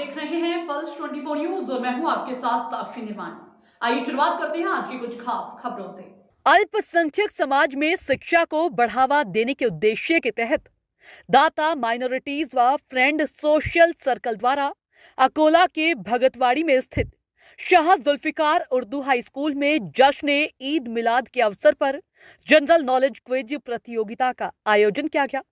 देख रहे हैं पल्स 24 न्यूज और मैं हूं आपके साथ साक्षी निर्माण। आइए शुरुआत करते हैं आज की कुछ खास खबरों से। अल्पसंख्यक समाज में शिक्षा को बढ़ावा देने के उद्देश्य के तहत दाता माइनॉरिटीज व फ्रेंड सोशल सर्कल द्वारा अकोला के भगतवाड़ी में स्थित शाह जुल्फिकार उर्दू हाई स्कूल में जश्न ईद मिलाद के अवसर पर जनरल नॉलेज क्विज प्रतियोगिता का आयोजन किया गया,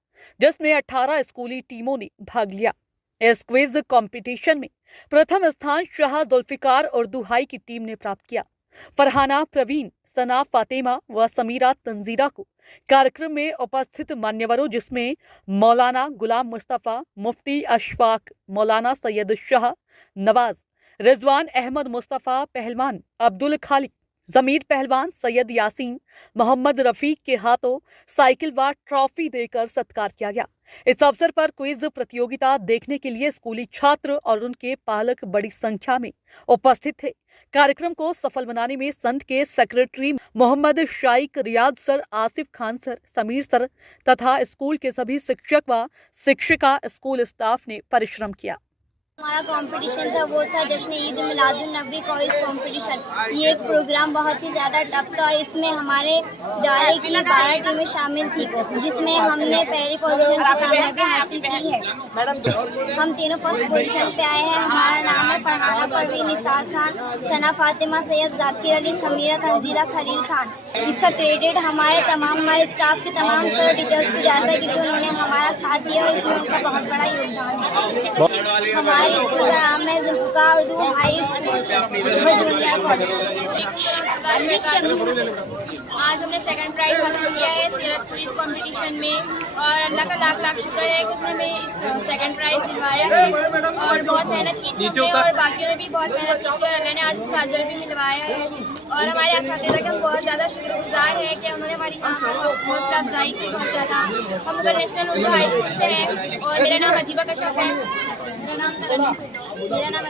जिसमें 18 स्कूली टीमों ने भाग लिया। इस क्विज कंपटीशन में प्रथम स्थान शाह जुल्फिकार उर्दू हाई की टीम ने प्राप्त किया। फरहाना प्रवीण, सना फातिमा व समीरा तंजीरा को कार्यक्रम में उपस्थित मान्यवरों जिसमें मौलाना गुलाम मुस्तफा, मुफ्ती अशफाक, मौलाना सैयद शाह नवाज, रिजवान अहमद मुस्तफा पहलवान, अब्दुल खालिक, जमीर पहलवान, सैयद यासीन, मोहम्मद रफीक के हाथों साइकिल व ट्रॉफी देकर सत्कार किया गया। इस अवसर पर क्विज प्रतियोगिता देखने के लिए स्कूली छात्र और उनके पालक बड़ी संख्या में उपस्थित थे। कार्यक्रम को सफल बनाने में संघ के secretary Mohammed Shaikh, Riyaz sir, Asif Khan sir, Sameer sir तथा स्कूल के सभी शिक्षक व शिक्षिका स्कूल स्टाफ ने परिश्रम किया। हमारा कंपटीशन था वो था जश्न ईद मिलादुन नबी क्विज कंपटीशन। ये एक प्रोग्राम बहुत ही ज़्यादा टफ था और इसमें हमारे दायरे की 12 टीमें शामिल थी, जिसमें हमने पहली पोजीशन की कामयाबी हासिल की है। हम तीनों फर्स्ट पोजीशन पे आए हैं। हमारा नाम है फरहाना परवीन, निसार खान, सना फातिमा, सैयद जाकिर अली, समीरा तंजीरा, खलील खान। इसका क्रेडिट हमारे स्टाफ के तमाम सर टीचर्स को जाता है, क्योंकि उन्होंने हमारा साथ दिया और इसमें उनका बहुत बड़ा योगदान है। हमारे स्कूल का नाम है जुल्फिकार उर्दू हाई स्कूल। आज हमने सेकंड प्राइज हासिल किया है सीरत क्विज कंपटीशन में और अल्लाह का लाख लाख शुक्र है कि उसने हमें इस सेकंड प्राइज दिलवाया है और बहुत मेहनत की थी हमने और बाकियों ने भी बहुत मेहनत की थी और अल्लाह ने आज इसका अजर भी मिलवाया है। और हमारे असातिज़ा के हम बहुत ज़्यादा शुक्रगुजार हैं कि उन्होंने हमारी हौसला अफजाई की बहुत ज़्यादा। हम Mughal national Urdu high school से हैं और मेरा नाम अदीबा कश्यप है। मेरा नाम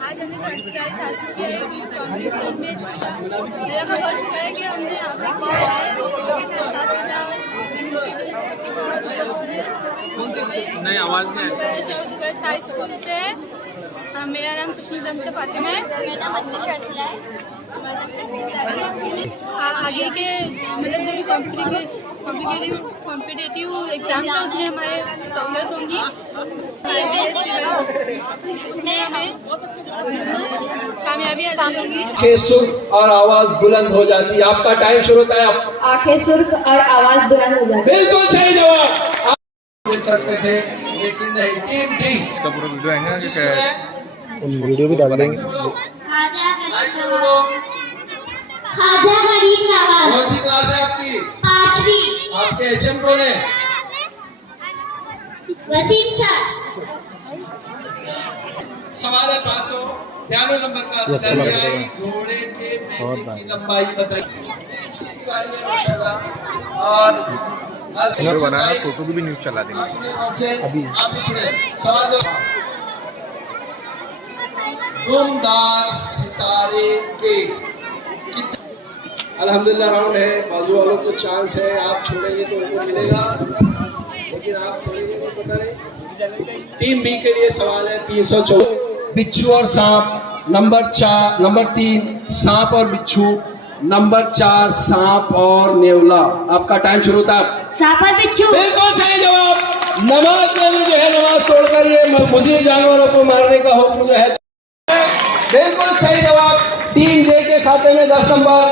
आज हमने फर्स्ट प्राइज हासिल किया है इस कॉम्पिटिशन में, जिसका मेरा बहुत शुक्र है कि हमने यहाँ पे किया है। असातिज़ा जिनकी भी सबकी बहुत बड़ी वो है हाई स्कूल से है। मेरा नाम खुशमी जमशा फातिमा है। मेरा नाम अनमिशा अरसला है। आगे के मतलब जो भी कॉम्पिटिटिव एग्जाम्स है उसमें हमारे सहूलत होंगी, उसमें हमें कामयाबी हासिल होगी। आंखें सुर्ख और आवाज बुलंद हो जाती है। आपका टाइम शुरू होता है। आंखें सुर्ख और आवाज बुलंद हो जाती है। बिल्कुल सही जवाब। आप मिल सकते थे लेकिन नहीं। टीम डी इसका पूरा वीडियो आएगा ना, वीडियो भी डाल देंगे। कौन सी क्लास है आपकी? 5वीं। आपके एचएम कौन है? वसीम सर। सवाल है 500। पियानो नंबर का दरियाई घोड़े के मेढ़े की लंबाई बताइए। और बनाना फोटो की भी न्यूज चला देंगे अभी। आप इसमें सवाल दो। गुमदार सितारे के अल्हम्दुलिल्लाह राउंड है। बाजू वालों को चांस है, आप छोड़ेंगे तो उनको मिलेगा, लेकिन आप छोड़ेंगे तो पता नहीं। टीम बी के लिए सवाल है 314। बिच्छू और सांप। नंबर 4, नंबर 3 सांप और बिच्छू। नंबर 4 सांप और नेवला। आपका टाइम शुरू होता है। सांप और बिच्छू। बिल्कुल सही जवाब। नमाज में भी जो है नमाज तोड़कर ये मुज़िर जानवरों को मारने का हुक्म जो है। बिल्कुल सही जवाब। टीम जे के खाते में 10 नंबर।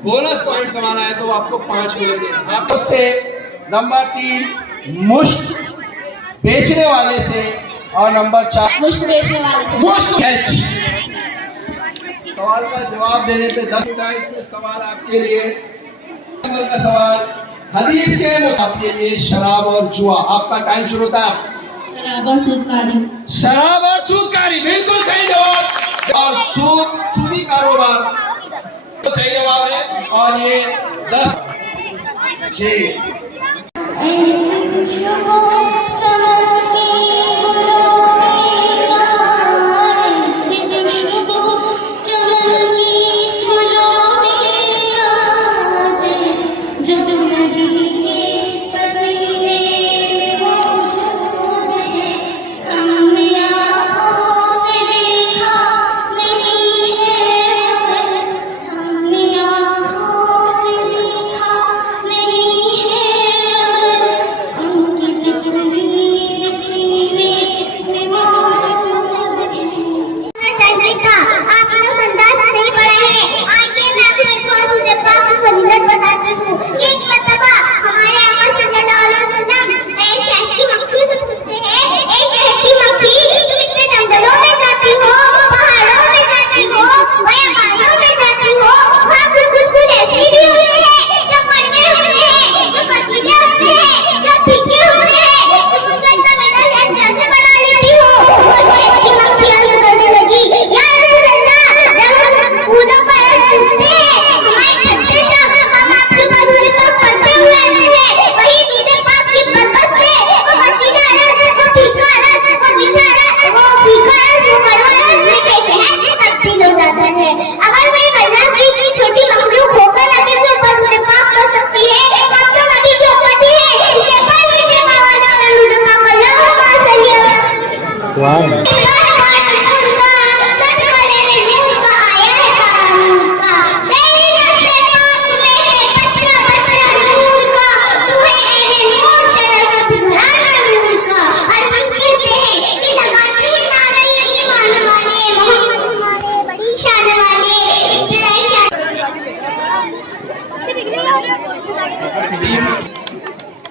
बोनस पॉइंट कमाना है तो आपको 5 मिलेंगे। आपको से नंबर 3 मुश्क बेचने वाले से और नंबर 4 मुश्क बेचने वाले से। मुश्क कैच। सवाल का जवाब देने पे 10 मिनट। इसमें सवाल आपके लिए नंबर का सवाल हदीस के आपके लिए शराब और जुआ। आपका टाइम शुरू होता है। शराब और सूदकारी। शराब और सूदकारी। बिल्कुल सही जवाब। और सूदी कारोबार तो सही जवाब है। और ये 10 जी।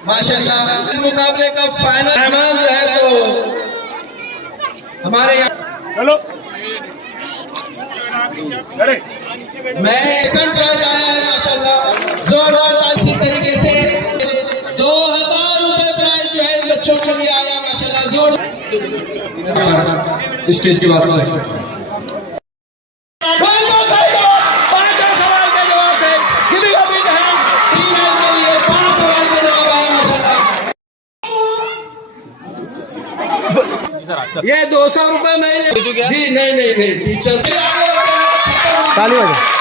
माशाल्लाह इस मुकाबले का फाइनल मेहमान जो है तो हमारे यहाँ मैं सेकंड प्राइज आया है माशाल्लाह जोरदार इसी तरीके से 2000 रुपए प्राइज जो है बच्चों के लिए आया माशाल्लाह जोर स्टेज के पास ये 200 रुपए में जी नहीं टीचर ताली बजा